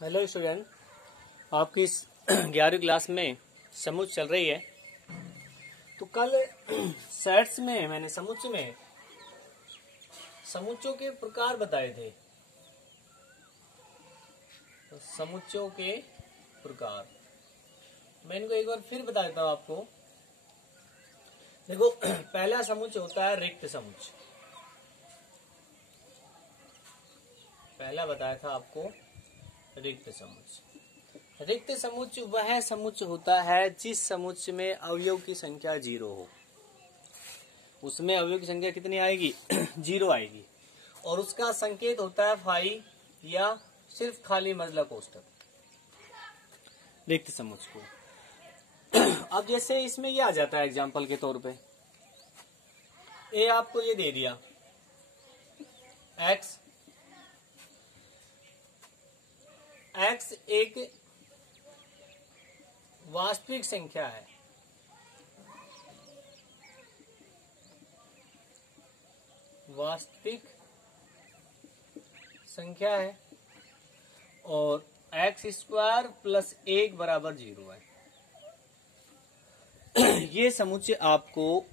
Hello student, आपकी 11वीं class में समुच्चय चल रही है। तो कल सेट्स में मैंने समुच्चय में समुच्चयों के प्रकार बताए थे। तो समुच्चयों के प्रकार मैं इनको एक बार फिर बता देता हूँ आपको। देखो, पहला समुच्चय होता है रिक्त समुच्चय। पहला बताया था आपको रिक्त समुच्चय। रिक्त समुच्चय वह समुच्चय होता है जिस समुच्चय में अवयव की संख्या 0 हो। उसमें अवयव की संख्या कितनी आएगी? 0 आएगी। और उसका संकेत होता है फाई या सिर्फ खाली मजला कोष्ठक, रिक्त समुच्चय को। अब जैसे इसमें ये आ जाता है एग्जाम्पल के तौर पे, ए आपको ये दे दिया एक्स एक वास्तविक संख्या है। वास्तविक संख्या है और एक्स स्क्वायर प्लस 1 बराबर 0 है। ये समुच्चय आपको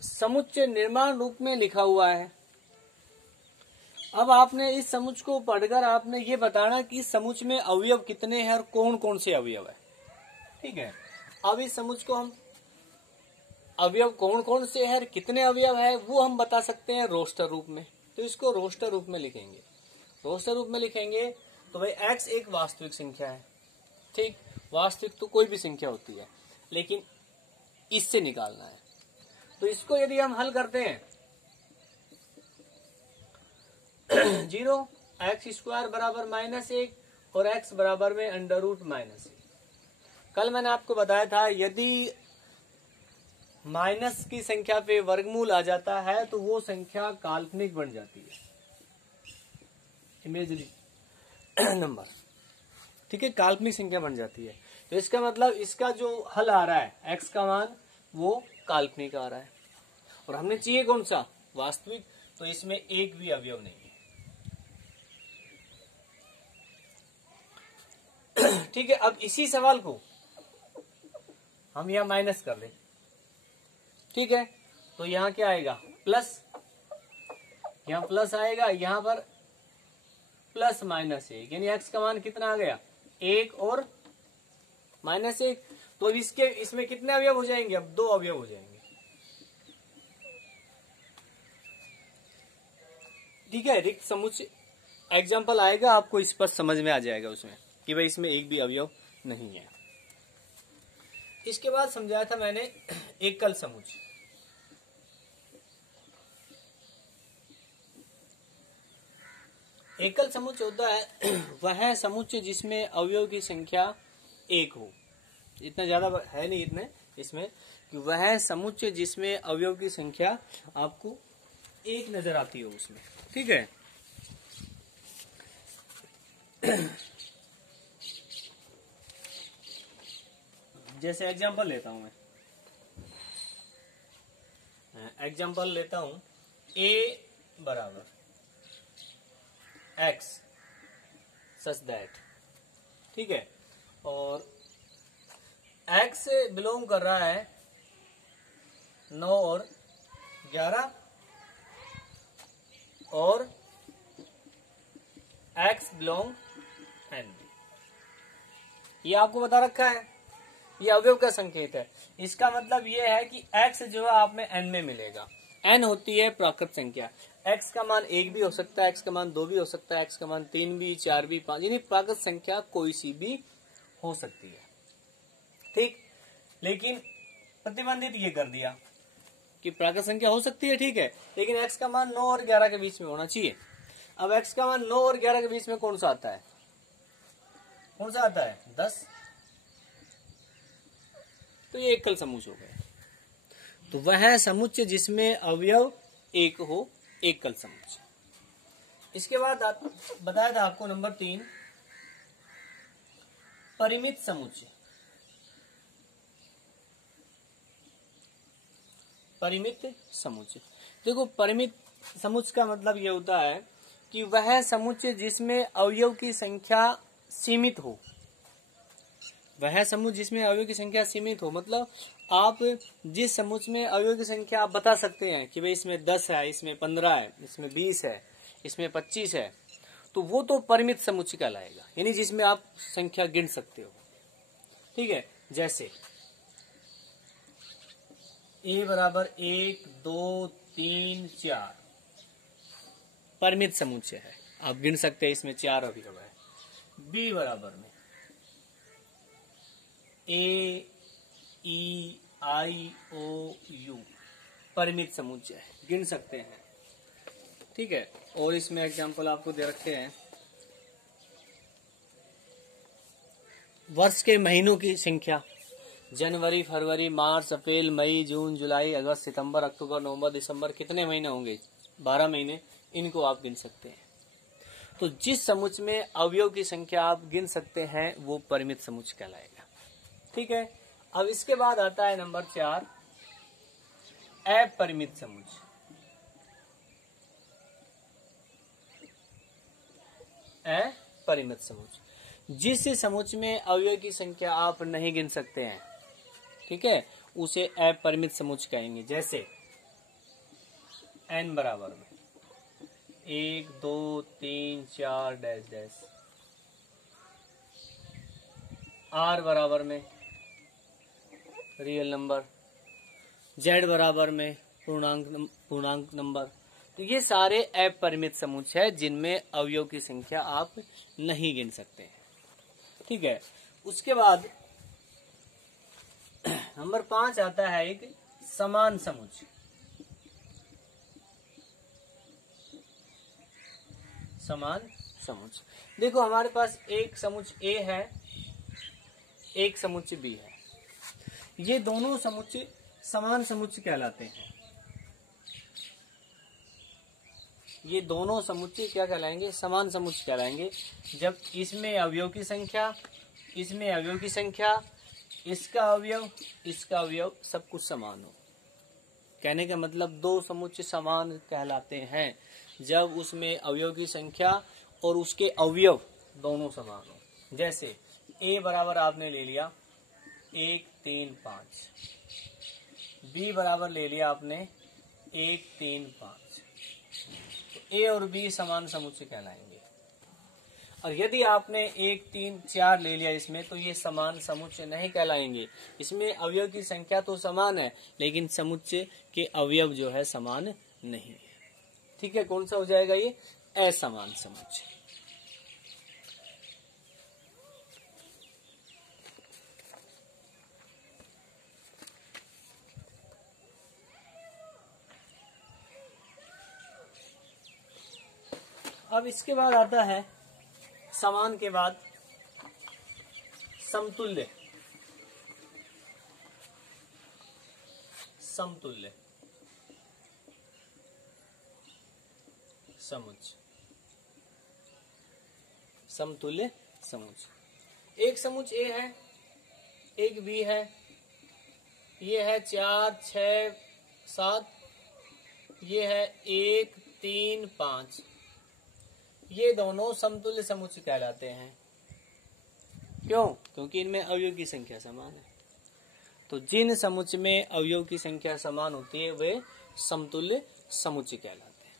समुच्चय निर्माण रूप में लिखा हुआ है। अब आपने इस समुच्चय को पढ़कर आपने ये बताना कि समुच्चय में अवयव कितने हैं और कौन कौन से अवयव है। ठीक है, अब इस समुच्चय को हम अवयव कौन कौन से हैं, कितने अवयव है, वो हम बता सकते हैं रोस्टर रूप में। तो इसको रोस्टर रूप में लिखेंगे। रोस्टर रूप में लिखेंगे तो भाई एक्स एक वास्तविक संख्या है। ठीक, वास्तविक तो कोई भी संख्या होती है, लेकिन इससे निकालना है। तो इसको यदि हम हल करते हैं 0 एक्स स्क्वायर बराबर -1 और एक्स बराबर में √-1। कल मैंने आपको बताया था यदि माइनस की संख्या पे वर्गमूल आ जाता है तो वो संख्या काल्पनिक बन जाती है, इमेजरी नंबर। ठीक है, काल्पनिक संख्या बन जाती है। तो इसका मतलब इसका जो हल आ रहा है एक्स का मान वो काल्पनिक आ रहा है और हमने चाहिए कौन सा? वास्तविक। तो इसमें एक भी अवयव नहीं है। ठीक है, अब इसी सवाल को हम यहां माइनस कर लें। ठीक है, तो यहां क्या आएगा? प्लस, यहां प्लस आएगा, यहां पर +-1, यानी एक्स का मान कितना आ गया? 1 और -1। तो इसमें कितने अवयव हो जाएंगे? अब 2 अवयव हो जाएंगे। ठीक है, रिक्त समुच्चय एग्जाम्पल आएगा, आपको इस पर समझ में आ जाएगा उसमें कि भाई इसमें एक भी अवयव नहीं है। इसके बाद समझाया था मैंने एकल समुच्चय। एकल समुच्चय होता है वह समुच्चय जिसमें अवयव की संख्या 1 हो। इतना ज्यादा है नहीं इतने इसमें कि वह समुच्चय जिसमें अवयव की संख्या आपको 1 नजर आती हो उसमें। ठीक है, जैसे एग्जांपल लेता हूं मैं, एग्जांपल लेता हूं a बराबर x सच दैट। ठीक है, और x बिलोंग कर रहा है 9 और 11 और x बिलोंग n। ये आपको बता रखा है, ये अवयव का संकेत है। इसका मतलब ये है कि x जो है आप में n में मिलेगा। n होती है प्राकृत संख्या। x का मान 1 भी हो सकता है, x का मान 2 भी हो सकता है, x का मान 3 भी, 4 भी, 5, यानी प्राकृत संख्या कोई सी भी हो सकती है। ठीक, लेकिन प्रतिबंधित ये कर दिया कि प्राकृत संख्या हो सकती है, ठीक है, लेकिन x का मान 9 और 11 के बीच में होना चाहिए। अब x का मान 9 और 11 के बीच में कौन सा आता है? कौन सा आता है? 10। तो ये एकल समुच्चय हो गया। तो वह समुच्चय जिसमें अवयव 1 हो, एकल समुच्चय। इसके बाद बताया था आपको नंबर 3 परिमित समुच्चय। परिमित समुच्चय, देखो परिमित समुच्चय का मतलब ये होता है कि वह समुच्चय जिसमें अवयव की संख्या सीमित हो, वह समुच्चय जिसमें अवयव की संख्या सीमित हो, मतलब आप जिस समुच्चय में अवयव की संख्या आप बता सकते हैं कि भाई इसमें 10 है, इसमें 15 है, इसमें 20 है, इसमें 25 है, तो वो तो परिमित समुच्चय कहलाएगा, यानी जिसमें आप संख्या गिन सकते हो। ठीक है, जैसे A बराबर 1 2 3 4 परिमित समुच्चय है, आप गिन सकते हैं, इसमें 4 अवयव है। B बराबर में A E I O U परिमित समुच्चय है, गिन सकते हैं। ठीक है, और इसमें एग्जांपल आपको दे रखे हैं, वर्ष के महीनों की संख्या, जनवरी फरवरी मार्च अप्रैल मई जून जुलाई अगस्त सितंबर अक्टूबर नवंबर दिसंबर, कितने महीने होंगे? 12 महीने, इनको आप गिन सकते हैं। तो जिस समुच्चय में अवयव की संख्या आप गिन सकते हैं वो परिमित समुच्चय कहलाएगा। ठीक है, अब इसके बाद आता है नंबर 4 अपरिमित समुच्चय। अपरिमित समुच्चय, जिस समुच्चय में अवयव की संख्या आप नहीं गिन सकते हैं, ठीक है, उसे अपरिमित समुच्चय कहेंगे। जैसे n बराबर में 1 2 3 4 डैश डैश, r बराबर में रियल नंबर, z बराबर में पूर्णांक नंबर। तो ये सारे अपरिमित समुच्चय है जिनमें अवयव की संख्या आप नहीं गिन सकते हैं। ठीक है, उसके बाद नंबर 5 आता है एक समान समुच्चय। समान समुच्चय, देखो हमारे पास एक समुच्चय A है, एक समुच्चय B है, ये दोनों समुच्चय समान समुच्चय कहलाते हैं। ये दोनों समुच्चय क्या कहलाएंगे? समान समुच्चय कहलाएंगे। जब इसमें अवयव की संख्या, इसमें अवयव की संख्या, इसका अवयव सब कुछ समान हो। कहने का मतलब दो समुच्चय समान कहलाते हैं जब उसमें अवयव की संख्या और उसके अवयव दोनों समान हो। जैसे A बराबर आपने ले लिया 1 3 5, B बराबर ले लिया आपने 1 3 5, तो A और B समान समुच्चय कहलाएंगे। और यदि आपने 1 3 4 ले लिया इसमें, तो ये समान समुच्चय नहीं कहलाएंगे। इसमें अवयव की संख्या तो समान है लेकिन समुच्चय के अवयव जो है समान नहीं है। ठीक है, कौन सा हो जाएगा? ये असमान समुच्चय। अब इसके बाद आता है समान के बाद समतुल्य। समतुल्य समुच्चय। समतुल्य समुच्चय, एक समुच्चय A है, एक B है, ये है 4 6 7, ये है 1 3 5, ये दोनों समतुल्य समुच्चय कहलाते हैं। क्यों? क्योंकि इनमें अवयव की संख्या समान है। तो जिन समुच्चय में अवयव की संख्या समान होती है वे समतुल्य समुच्चय कहलाते हैं।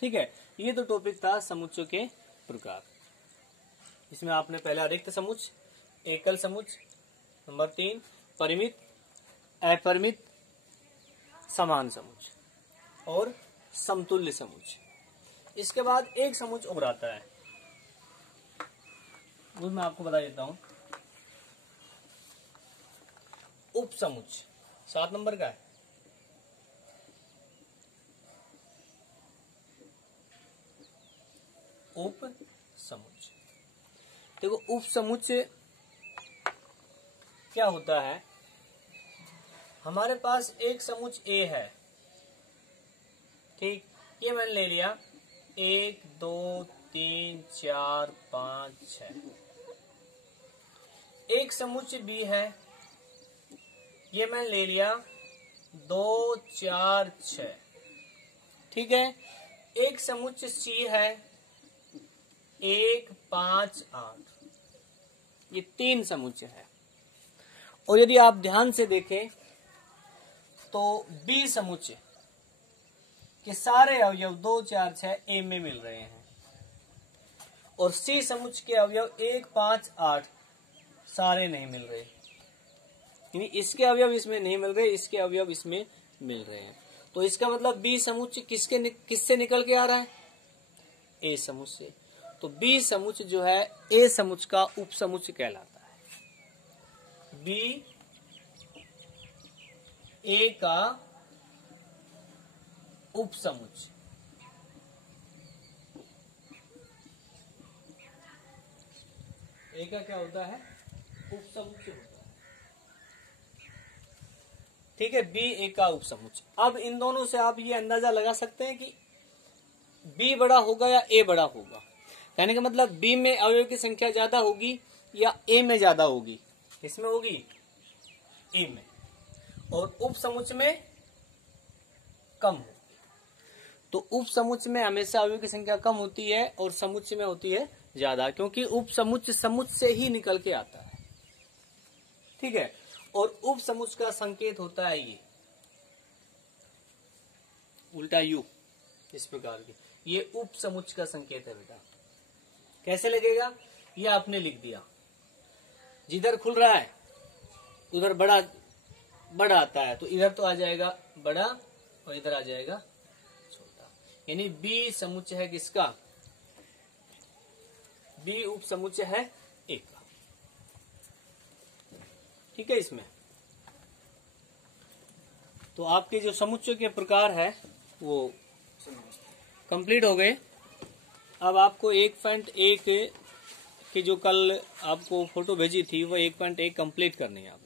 ठीक है, ये तो टॉपिक था समुच्चय के प्रकार। इसमें आपने पहला रिक्त समुच्चय, एकल समुच्चय, नंबर 3 परिमित, अपरिमित, समान समुच्चय और समतुल्य समुच्चय। इसके बाद एक समुच्चय और आता है, वो मैं आपको बता देता हूं। उप समुच्चय 7 नंबर का है। उप समुच्चय, देखो उप समुच्चय क्या होता है? हमारे पास एक समुच्चय A है, ठीक, ये मैंने ले लिया 1 2 3 4 5 6। एक समुच्चय B है, ये मैंने ले लिया 2 4 6। ठीक है, एक समुच्चय C है, 1, 5, 8, ये 3 समुच्चय है। और यदि आप ध्यान से देखें तो बी समुच्चय के सारे अवयव 2, 4, 6 ए में मिल रहे हैं और सी समुच्चय के अवयव 1, 5, 8 सारे नहीं मिल रहे, यानी इसके अवयव इसमें नहीं मिल रहे, इसके अवयव इसमें मिल रहे हैं। तो इसका मतलब बी समुच्चय किससे निकल के आ रहा है? ए समुच्चय। तो बी समुच्चय जो है ए समुच्चय का उपसमुच्चय कहलाता है। बी ए का उपसमुच्चय। ए का क्या होता है? उपसमुच्चय होता है। ठीक है, बी ए का उपसमुच्चय। अब इन दोनों से आप ये अंदाजा लगा सकते हैं कि बी बड़ा होगा या ए बड़ा होगा। कहने का मतलब बी में अवयव की संख्या ज्यादा होगी या ए में ज्यादा होगी? किसमें होगी? ए में। और उपसमुच्चय में कम होगी। तो उपसमुच्चय में हमेशा अवयव की संख्या कम होती है और समुच्चय में होती है ज्यादा, क्योंकि उपसमुच्चय समुच्चय से ही निकल के आता है। ठीक है, और उपसमुच्चय का संकेत होता है ये उल्टा यू, इस प्रकार की। ये उपसमुच्चय का संकेत है बेटा। कैसे लगेगा? ये आपने लिख दिया, जिधर खुल रहा है उधर बड़ा आता है, तो इधर तो आ जाएगा बड़ा और इधर आ जाएगा छोटा, यानी बी समुच्चय है किसका? बी उपसमुच्चय है ए का। ठीक है, इसमें तो आपके जो समुच्चय के प्रकार है वो कंप्लीट हो गए। अब आपको 1.1 की जो कल आपको फोटो भेजी थी वो 1.1 कंप्लीट करनी है आप।